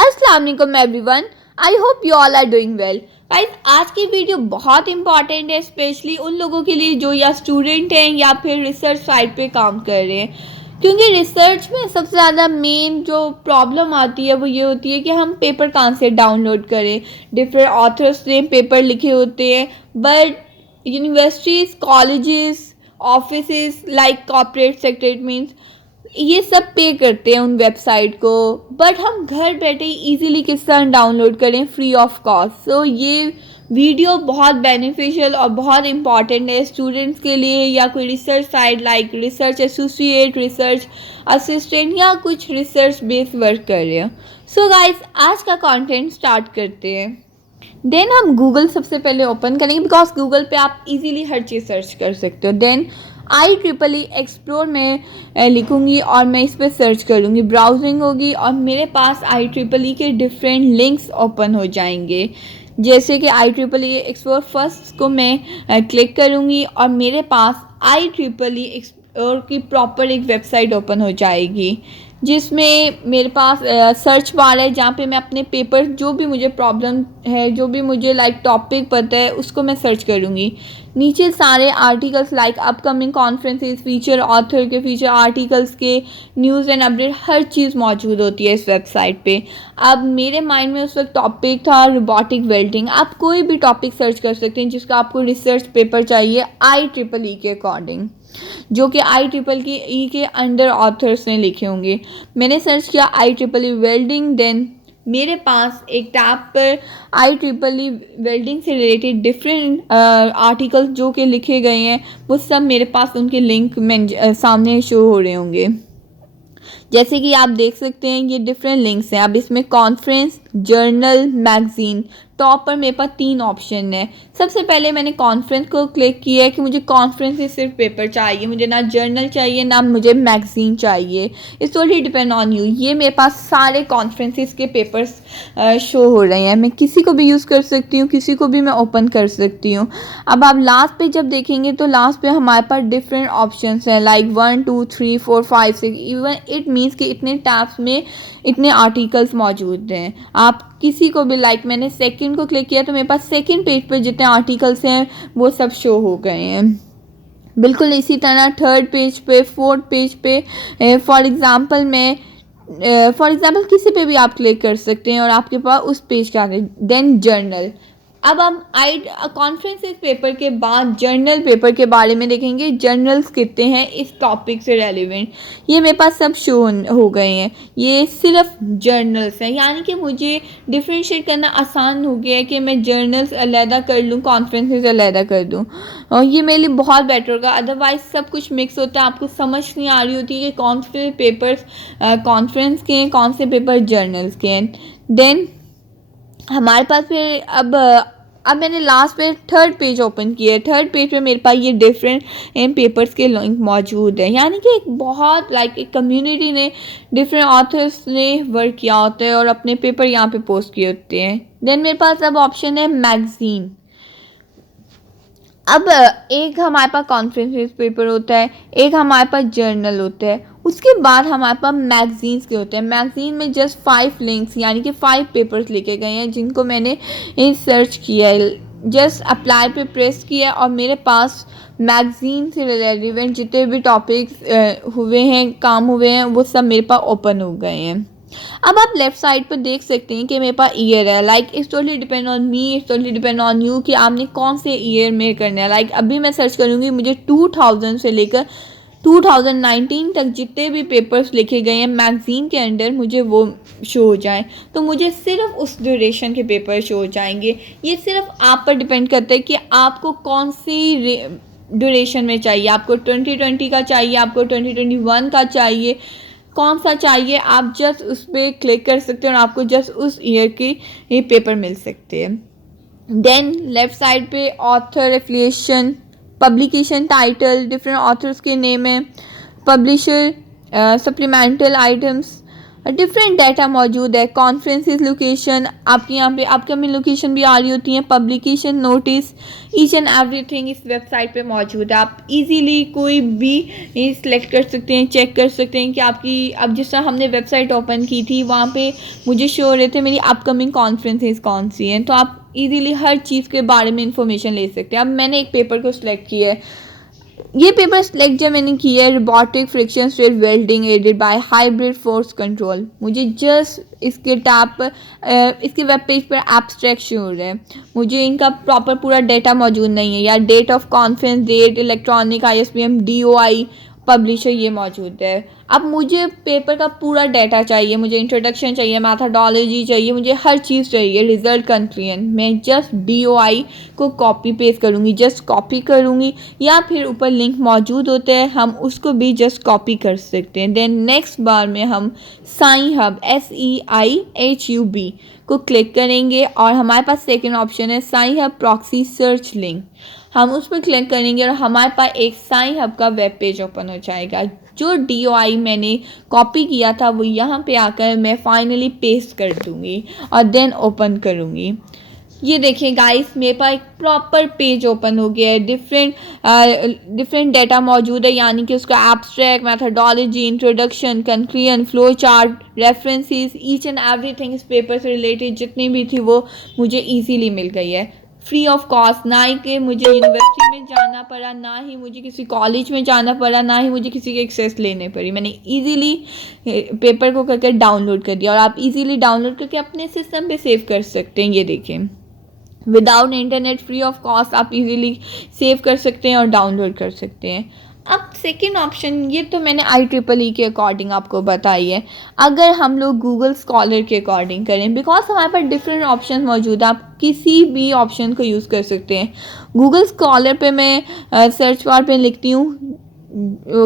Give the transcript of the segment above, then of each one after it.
अस्सलाम वालेकुम everyone, I hope you all are doing well. Guys, आज की वीडियो बहुत इंपॉर्टेंट है, स्पेशली उन लोगों के लिए जो या स्टूडेंट हैं या फिर रिसर्च साइट पे काम कर रहे हैं। क्योंकि रिसर्च में सबसे ज़्यादा मेन जो प्रॉब्लम आती है वो ये होती है कि हम पेपर कहाँ से डाउनलोड करें। डिफरेंट ऑथर्स ने पेपर लिखे होते हैं, but universities, colleges, offices like corporate sector means ये सब पे करते हैं उन वेबसाइट को, बट हम घर बैठे इजीली किस तरह डाउनलोड करें फ्री ऑफ कॉस्ट। सो ये वीडियो बहुत बेनिफिशियल और बहुत इंपॉर्टेंट है स्टूडेंट्स के लिए या कोई research site like research associate, research assistant या कुछ रिसर्च बेस्ड वर्क कर रहे हैं। सो गाइस, आज का कंटेंट स्टार्ट करते हैं। देन हम गूगल सबसे पहले ओपन करेंगे, बिकॉज गूगल पे आप इजीली हर चीज़ सर्च कर सकते हो। देन IEEE एक्सप्लोर में लिखूंगी और मैं इस पर सर्च करूंगी, ब्राउजिंग होगी और मेरे पास IEEE के डिफरेंट लिंक्स ओपन हो जाएंगे। जैसे कि IEEE एक्सप्लोर फर्स्ट को मैं क्लिक करूंगी और मेरे पास IEEE एक्सप्लोर की प्रॉपर एक वेबसाइट ओपन हो जाएगी, जिसमें मेरे पास सर्च बार है जहाँ पे मैं अपने पेपर जो भी मुझे प्रॉब्लम है, जो भी मुझे लाइक टॉपिक पता है उसको मैं सर्च करूँगी। नीचे सारे articles like upcoming conferences, feature author के फीचर आर्टिकल्स के न्यूज़ एंड अपडेट हर चीज़ मौजूद होती है इस वेबसाइट पे। अब मेरे माइंड में उस वक्त टॉपिक था रोबोटिक वेल्डिंग। आप कोई भी टॉपिक सर्च कर सकते हैं जिसका आपको रिसर्च पेपर चाहिए IEEE के अकॉर्डिंग, जो कि IEEE के अंडर ऑथर्स ने लिखे होंगे। मैंने सर्च किया IEEE वेल्डिंग, देन मेरे पास एक टैब पर IEEE वेल्डिंग से रिलेटेड डिफरेंट आर्टिकल्स जो कि लिखे गए हैं वो सब मेरे पास उनके लिंक में सामने शो हो रहे होंगे। जैसे कि आप देख सकते हैं ये डिफरेंट लिंक्स हैं। अब इसमें कॉन्फ्रेंस, जर्नल, मैगजीन, टॉप पर मेरे पास 3 ऑप्शन है। सबसे पहले मैंने कॉन्फ्रेंस को क्लिक किया है कि मुझे कॉन्फ्रेंस से सिर्फ पेपर चाहिए, मुझे ना जर्नल चाहिए ना मुझे मैगजीन चाहिए। It's totally depend on you. ये मेरे पास सारे कॉन्फ्रेंसेस के पेपर्स शो हो रहे हैं। मैं किसी को भी यूज़ कर सकती हूँ, किसी को भी मैं ओपन कर सकती हूँ। अब आप लास्ट पे जब देखेंगे तो लास्ट पे हमारे पास डिफरेंट ऑप्शंस हैं लाइक 1 2 3 4 5 6। इवन इट मीन्स कि इतने टैब्स में इतने आर्टिकल्स मौजूद हैं। आप किसी को भी लाइक मैंने सेकंड को क्लिक किया तो मेरे पास सेकंड पेज पे जितने आर्टिकल्स हैं वो सब शो हो गए हैं। बिल्कुल इसी तरह थर्ड पेज पे, फोर्थ पेज पे फॉर एग्ज़ाम्पल किसी पे भी आप क्लिक कर सकते हैं और आपके पास उस पेज का आगे। Then journal. अब हम कॉन्फ्रेंसेस पेपर के बाद जर्नल पेपर के बारे में देखेंगे। जर्नल्स कितने हैं इस टॉपिक से रेलिवेंट, ये मेरे पास सब शो हो गए हैं। ये सिर्फ जर्नल्स हैं, यानी कि मुझे डिफ्रेंशिएट करना आसान हो गया है कि मैं जर्नल्स अलहदा कर लूँ, कॉन्फ्रेंसेस अलहदा कर दूँ, और ये मेरे लिए बहुत बेटर होगा। अदरवाइज सब कुछ मिक्स होता है, आपको समझ नहीं आ रही होती है कि कौन से पेपर्स कॉन्फ्रेंस के हैं, कौन से पेपर जर्नल्स के हैं। देन हमारे पास फिर अब मैंने लास्ट पे थर्ड पेज ओपन किया है। थर्ड पेज पे मेरे पास ये डिफरेंट पेपर्स के लिंक मौजूद है, यानी कि एक बहुत लाइक एक कम्युनिटी ने, डिफरेंट ऑथर्स ने वर्क किया होता है और अपने पेपर यहाँ पे पोस्ट किए होते हैं। देन मेरे पास अब ऑप्शन है मैगजीन। अब एक हमारे पास कॉन्फ्रेंस पेपर होता है, एक हमारे पास जर्नल होता है, उसके बाद हमारे पास मैगजीन्स के होते हैं। मैगजीन में जस्ट 5 लिंक्स यानी कि 5 पेपर्स लिखे गए हैं जिनको मैंने सर्च किया है। जस्ट अप्लाई पे प्रेस किया और मेरे पास मैगजीन से रिलेवेंट जितने भी टॉपिक्स हुए हैं, काम हुए हैं, वो सब मेरे पास ओपन हो गए हैं। अब आप लेफ्ट साइड पर देख सकते हैं कि मेरे पास ईयर है। Like it's totally depend on me, it's totally depend on you कि आपने कौन से ईयर में करना है। लाइक अभी मैं सर्च करूँगी, मुझे 2000 से लेकर 2019 तक जितने भी पेपर्स लिखे गए हैं मैगजीन के अंडर मुझे वो शो हो जाएं, तो मुझे सिर्फ उस ड्यूरेशन के पेपर शो हो जाएंगे। ये सिर्फ आप पर डिपेंड करता है कि आपको कौन सी ड्यूरेशन में चाहिए। आपको 2020 का चाहिए, आपको 2021 का चाहिए, कौन सा चाहिए, आप जस्ट उस पर क्लिक कर सकते हैं और आपको जस्ट उस ईयर की पेपर मिल सकते हैं। देन लेफ्ट साइड पे author affiliation, publication title, different authors के नेम है, publisher, supplemental items, different data मौजूद है, कॉन्फ्रेंसेस लोकेशन, आपके यहाँ पे अपकमिंग लोकेशन भी आ रही होती हैं, publication notice, each and everything इस वेबसाइट पे मौजूद है। आप इजीली कोई भी सिलेक्ट कर सकते हैं, चेक कर सकते हैं कि आपकी, अब जिस तरह हमने वेबसाइट ओपन की थी वहाँ पे मुझे शो हो रहे थे मेरी अपकमिंग कॉन्फ्रेंसेस कौन सी हैं, तो आप इजीली हर चीज़ के बारे में इंफॉर्मेशन ले सकते हैं। अब मैंने एक पेपर को सिलेक्ट किया है, ये पेपर सिलेक्ट जब मैंने किया है, robotic friction straight welding aided by hybrid force control, मुझे जस्ट इसके इसके वेब पेज पर एब्स्ट्रैक्ट शो हो रहा है, मुझे इनका प्रॉपर पूरा डेटा मौजूद नहीं है, या date of conference, date, electronic ISBN, DOI, publisher ये मौजूद है। अब मुझे पेपर का पूरा डाटा चाहिए, मुझे इंट्रोडक्शन चाहिए, मैथडोलॉजी चाहिए, मुझे हर चीज़ चाहिए, रिजल्ट कंक्लूजन। मैं जस्ट DOI को कॉपी पेस्ट करूँगी, जस्ट कॉपी करूँगी, या फिर ऊपर लिंक मौजूद होते हैं हम उसको भी जस्ट कॉपी कर सकते हैं। देन नेक्स्ट बार में हम SciHub SEIHUB को क्लिक करेंगे और हमारे पास सेकेंड ऑप्शन है SciHub प्रॉक्सी सर्च लिंक, हम उस पर क्लिक करेंगे और हमारे पास एक SciHub का वेब पेज ओपन हो जाएगा। जो DOI मैंने कॉपी किया था वो यहाँ पे आकर मैं फाइनली पेस्ट कर दूँगी और देन ओपन करूँगी। ये देखिए गाइस, मेरे पास एक प्रॉपर पेज ओपन हो गया है, डिफरेंट डाटा मौजूद है, यानी कि उसका abstract, methodology, introduction, conclusion, flow chart, references, each and everything इस पेपर से रिलेटेड जितनी भी थी वो मुझे इजीली मिल गई है, फ्री ऑफ कॉस्ट। ना ही कि मुझे यूनिवर्सिटी में जाना पड़ा, ना ही मुझे किसी कॉलेज में जाना पड़ा, ना ही मुझे किसी की एक्सेस लेने पड़ी, मैंने इजीली पेपर को करके डाउनलोड कर दिया और आप इजीली डाउनलोड करके अपने सिस्टम पे सेव कर सकते हैं। ये देखें, without internet, free of cost आप इजीली सेव कर सकते हैं और डाउनलोड कर सकते हैं। अब सेकेंड ऑप्शन, ये तो मैंने IEEE के अकॉर्डिंग आपको बताई है। अगर हम लोग गूगल स्कॉलर के अकॉर्डिंग करें, बिकॉज हमारे पास डिफरेंट ऑप्शन मौजूद है, आप किसी भी ऑप्शन को यूज़ कर सकते हैं। गूगल स्कॉलर पे मैं सर्च बार पे लिखती हूँ,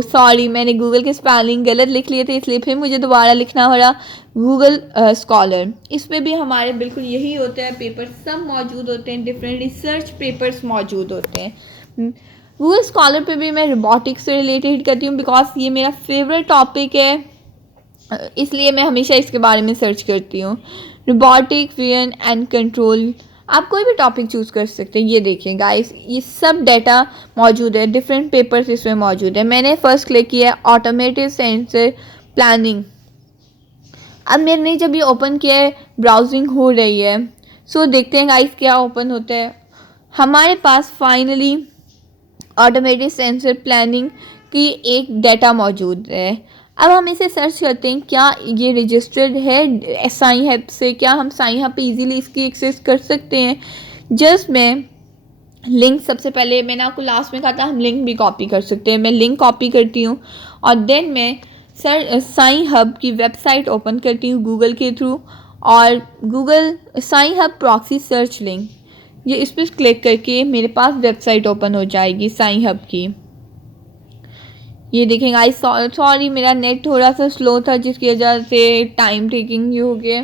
सॉरी मैंने गूगल के स्पेलिंग गलत लिख लिए थे इसलिए फिर मुझे दोबारा लिखना हो रहा, गूगल स्कॉलर। इसमें भी हमारे बिल्कुल यही होता है, पेपर सब मौजूद होते हैं, डिफरेंट रिसर्च पेपर्स मौजूद होते हैं। गूगल स्कॉलर पे भी मैं रोबोटिक्स से रिलेटेड करती हूँ, बिकॉज ये मेरा फेवरेट टॉपिक है, इसलिए मैं हमेशा इसके बारे में सर्च करती हूँ। रोबोटिक विजन एंड कंट्रोल, आप कोई भी टॉपिक चूज़ कर सकते हैं। ये देखिए गाइस, ये सब डाटा मौजूद है, डिफरेंट पेपर्स इसमें मौजूद है। मैंने फर्स्ट क्लिक किया है ऑटोमेटिक सेंसर प्लानिंग। अब मैंने जब ये ओपन किया है, ब्राउजिंग हो रही है, सो देखते हैं गाइस क्या ओपन होता है। हमारे पास फाइनली ऑटोमेटिक सेंसर प्लानिंग की एक डाटा मौजूद है। अब हम इसे सर्च करते हैं, क्या ये रजिस्टर्ड है SciHub से, क्या हम SciHub पे इजीली इसकी एक्सेस कर सकते हैं। जस्ट मैं लिंक, सबसे पहले मैंने आपको लास्ट में कहा था हम लिंक भी कॉपी कर सकते हैं, मैं लिंक कॉपी करती हूँ और देन मैं SciHub की वेबसाइट ओपन करती हूँ गूगल के थ्रू, और Google SciHub proxy search link, ये इस पर क्लिक करके मेरे पास वेबसाइट ओपन हो जाएगी SciHub की। ये देखेंगे गाइस, सॉरी मेरा नेट थोड़ा सा स्लो था जिसकी वजह से टाइम टेकिंग ही हो गया।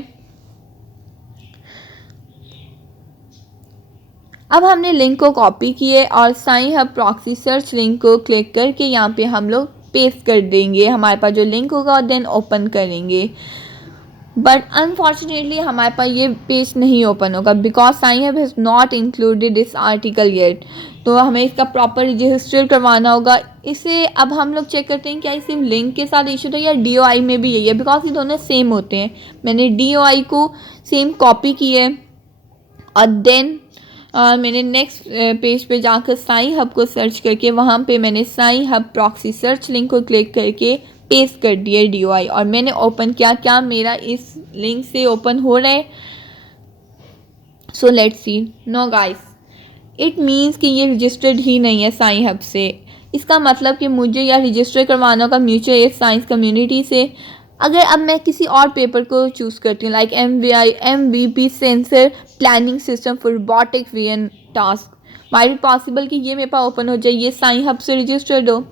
अब हमने लिंक को कॉपी किए और SciHub प्रॉक्सी सर्च लिंक को क्लिक करके यहाँ पे हम लोग पेस्ट कर देंगे हमारे पास जो लिंक होगा और देन ओपन करेंगे। बट अनफॉर्चुनेटली हमारे पास ये पेज नहीं ओपन होगा, because SciHub has not included this article yet, तो हमें इसका प्रॉपर रजिस्टर करवाना होगा। इसे अब हम लोग चेक करते हैं क्या ये सिर्फ लिंक के साथ इशू था या DOI में भी यही है, बिकॉज ये दोनों सेम होते हैं। मैंने DOI को सेम कॉपी की है और देन मैंने नेक्स्ट पेज पे जाकर SciHub को सर्च करके वहाँ पे मैंने SciHub प्रॉक्सी सर्च लिंक को क्लिक करके पेस्ट कर दिया DOI और मैंने ओपन किया। क्या मेरा इस लिंक से ओपन हो रहा है? So let's see. No guys, it means कि ये रजिस्टर्ड ही नहीं है SciHub से। इसका मतलब कि मुझे यह रजिस्टर करवाना होगा म्यूचुअल एड साइंस कम्युनिटी से। अगर अब मैं किसी और पेपर को चूज़ करती हूँ like MVP sensor planning system for robotic vision task, might be possible कि ये मेरे पास ओपन हो जाए, ये SciHub से रजिस्टर्ड हो।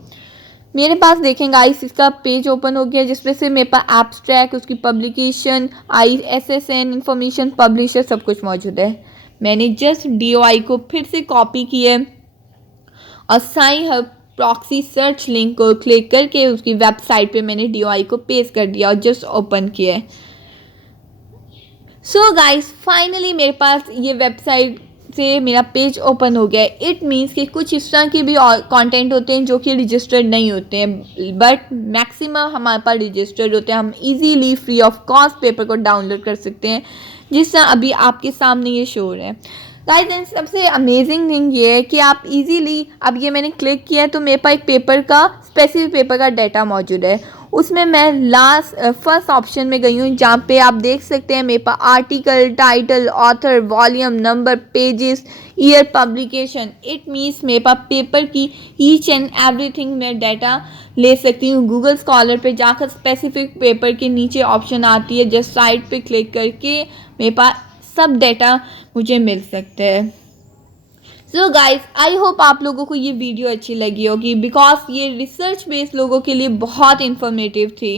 मेरे पास देखें गाइस, इसका पेज ओपन हो गया जिसमें से मेरे पास एब्स्ट्रैक्ट, उसकी पब्लिकेशन, ISSN इंफॉर्मेशन, पब्लिशर सब कुछ मौजूद है। मैंने जस्ट DOI को फिर से कॉपी किया और SciHub प्रॉक्सी सर्च लिंक को क्लिक करके उसकी वेबसाइट पे मैंने DOI को पेस्ट कर दिया और जस्ट ओपन किया है। सो गाइस फाइनली मेरे पास ये वेबसाइट से मेरा पेज ओपन हो गया है। इट मीन्स कि कुछ इस तरह के भी कंटेंट होते हैं जो कि रजिस्टर्ड नहीं होते हैं, बट मैक्सिमम हमारे पास रजिस्टर्ड होते हैं। हम easily free of cost paper को डाउनलोड कर सकते हैं, जिस तरह अभी आपके सामने ये शो हो रहा है। गाइस एंड सबसे अमेजिंग थिंग ये है कि आप इजीली, अब ये मैंने क्लिक किया है तो मेरे पास एक पेपर का, स्पेसिफिक पेपर का डाटा मौजूद है। उसमें मैं फर्स्ट ऑप्शन में गई हूँ, जहाँ पे आप देख सकते हैं मेरे पास article, title, author, volume number, pages, year, publication. It means मेरे पास पेपर की ईच एंड एवरीथिंग मैं डाटा ले सकती हूँ। गूगल स्कॉलर पे जाकर स्पेसिफिक पेपर के नीचे ऑप्शन आती है, जस्ट साइट पे क्लिक करके मेरे पास सब डाटा मुझे मिल सकते हैं। सो गाइस आई होप आप लोगों को ये वीडियो अच्छी लगी होगी, बिकॉज ये रिसर्च बेस्ड लोगों के लिए बहुत इंफॉर्मेटिव थी।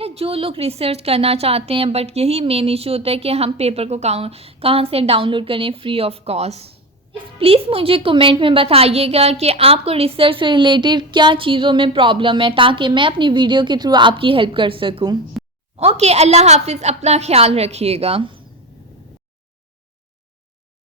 या जो लोग रिसर्च करना चाहते हैं, बट यही मेन इशू होता है कि हम पेपर को कहाँ से डाउनलोड करें फ्री ऑफ कॉस्ट। प्लीज़ मुझे कमेंट में बताइएगा कि आपको रिसर्च से रिलेटेड क्या चीज़ों में प्रॉब्लम है, ताकि मैं अपनी वीडियो के थ्रू आपकी हेल्प कर सकूँ। ओके, अल्लाह हाफिज़, अपना ख्याल रखिएगा।